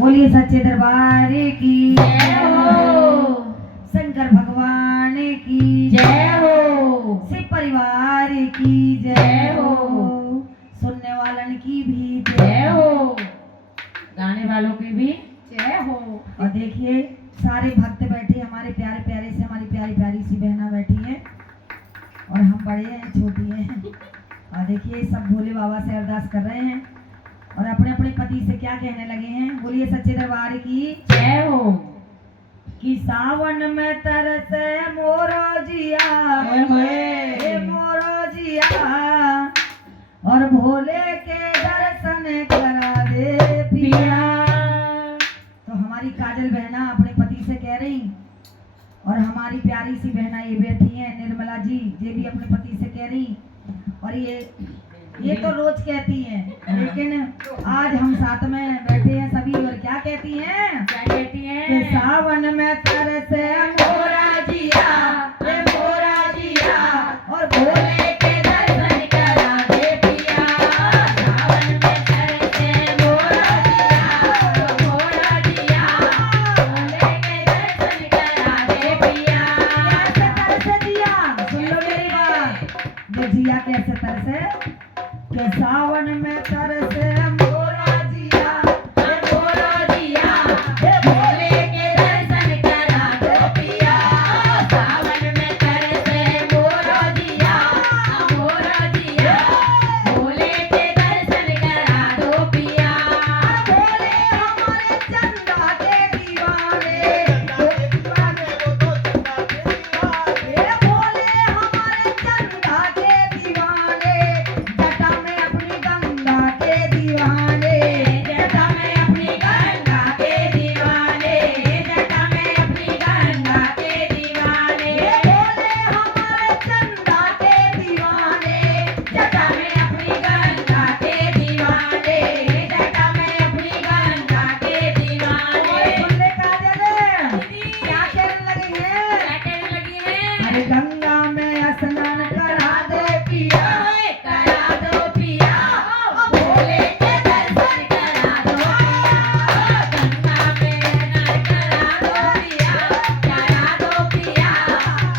बोलिए सच्चे दरबार की जय हो। शंकर भगवान की जय हो। शिव परिवार की जय हो। सुनने वालन की भी जय हो। गाने वालों की भी जय हो। और देखिए सारे भक्त बैठे, हमारे प्यारे प्यारे से हमारी प्यारी प्यारी सी बहना बैठी है और हम बड़े हैं छोटी हैं। और देखिए सब भोले बाबा से अरदास कर रहे हैं और अपने अपने पति से क्या कहने लगे हैं। बोलिए सच्चे दरबार की जय हो। कि सावन में तरसे मोरो जिया, ओए मोरो जिया और भोले के दर्शन करा दे पिया। तो हमारी काजल बहना अपने पति से कह रही और हमारी प्यारी सी बहना ये बैठी है निर्मला जी, ये भी अपने पति से कह रही। और ये तो रोज कहती हैं, लेकिन आज हम साथ में बैठे हैं सभी और क्या कहती हैं? क्या कहती हैं? कि सावन में तरसे मोरा जिया, मोरा जिया और भोले के दर्शन करा दे पिया। सावन में तरसे मोरा जिया, मोरा जिया, भोले के दर्शन करा दे पिया। कैसे तरसे जिया? सुन लो मेरी बात, ये जिया कैसे तरसे? के सावन में तरसे मोरा जिया, मोरा जिया, भोले के दर्शन करा दो पिया। सावन में तरसे मोरा जिया, मोरा जिया, भोले के दर्शन करा दो पिया। भोले हमारे चंदा के दीवाने, भोले हमारे चंदा के दीवाने, जटा में अपनी गंगा के दीवाने, जटा में अपनी गंगा के दीवाने, जटा में अपनी गंगा के दीवाने। भोले हमारे चंदा के दीवाने, जटा में अपनी गंगा के दीवाने, जटा में अपनी गंगा के दीवाने। सुन ले काजल, क्या कहने लगी है? क्या कहने लगी है? अरे गंगा में स्नान करा दे पिया, करा दो पिया, भोले के दर्शन करा दो पिया। गंगा में स्नान करा दो पिया, करा दो पिया,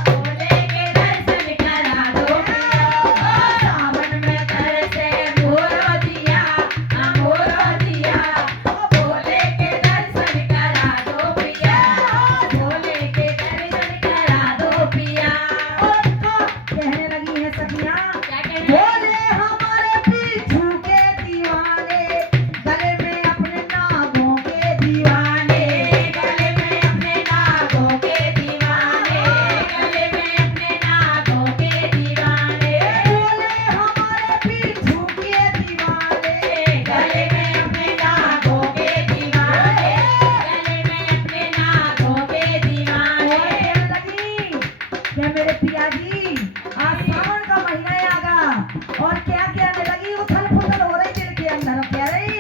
भोले के दर्शन करा दो पिया। सावन में तरसे मोरा जिया, मोरा जिया, भोले के दर्शन करा दो पिया, भोले के दर्शन करा दो पिया। कहने लगी है सखियां, क्या कहने भोले हमारे पीछू के दीवाने, गले में अपने नागों के दीवाने, गले में अपने नागों के दीवाने, गले में अपने नागों के दीवाने। भोले हमारे पीछू के दीवाने, गले में अपने नागों के दीवाने, गले में अपने नागों के और दीवाने। कहने लगी कि मेरे पिया जी आज सावन का महीना आगा। और क्या कहने लगी, उथल पुथल हो रही दिल के अंदर, कह रही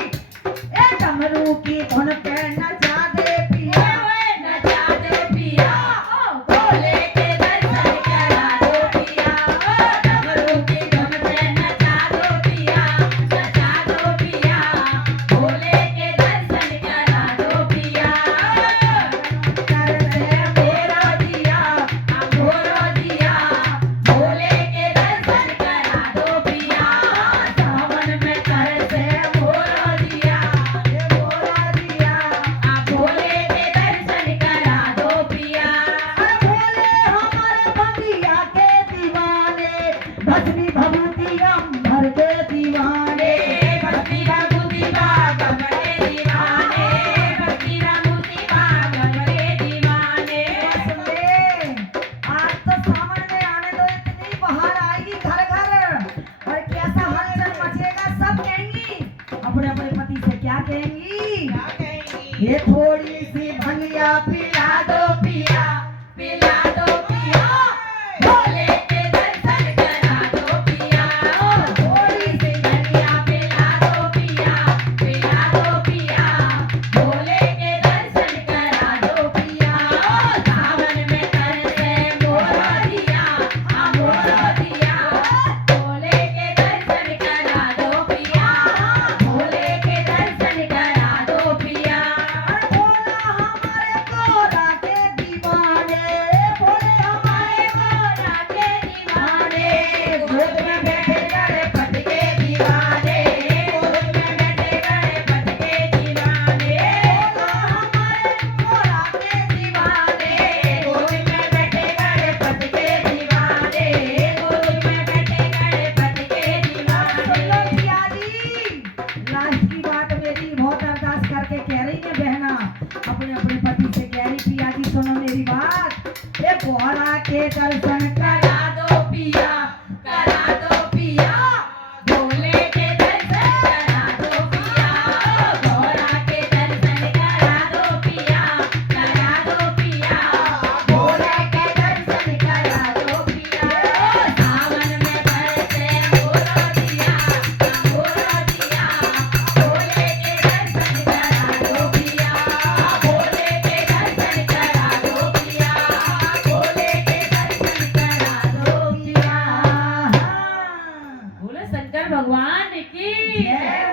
ए डमरू की धुन पे नचा दे पिया। नचा दे पिया, भोले के दर्शन करा दो पिया। डमरू की धुन पे नचा दो पिया, नचा दो पिया, भोले के दर्शन करा दो पिया। तरसे मोरा जिया, मोरा जिया, भोले के दर्शन करा दो पिया। सावन में तरसे मोरा जिया, मोरा जिया, भोले के दर्शन करा दो पिया। भोले हमारे बंगिया के दीवाने, भस्मी भभूति अंबर के दीवाने, भक्ति विभूति बागम के दीवाने, भक्ति विभूति बागम के दीवाने। सुन ले, आज तो सावन में आने दो, इतनी बहार आएगी घर घर और कैसा हलचल मचेगा। सब कहेंगी अपने अपने पति से, क्या कहेंगी? ये थोड़ी सी भंगिया पिला दो पिया, पिला दो पिया, भोले के दर्शन करा दो पिया। थोड़ी सी धनिया पिला दो पिया, पिला दो पिया, भोले के दर्शन करा दो पिया। सावन में तरसे मोरा जिया, मोरा जिया, भोले के दर्शन करा दो पिया, भोले के दर्शन करा दो पिया। शंकर भगवान की जय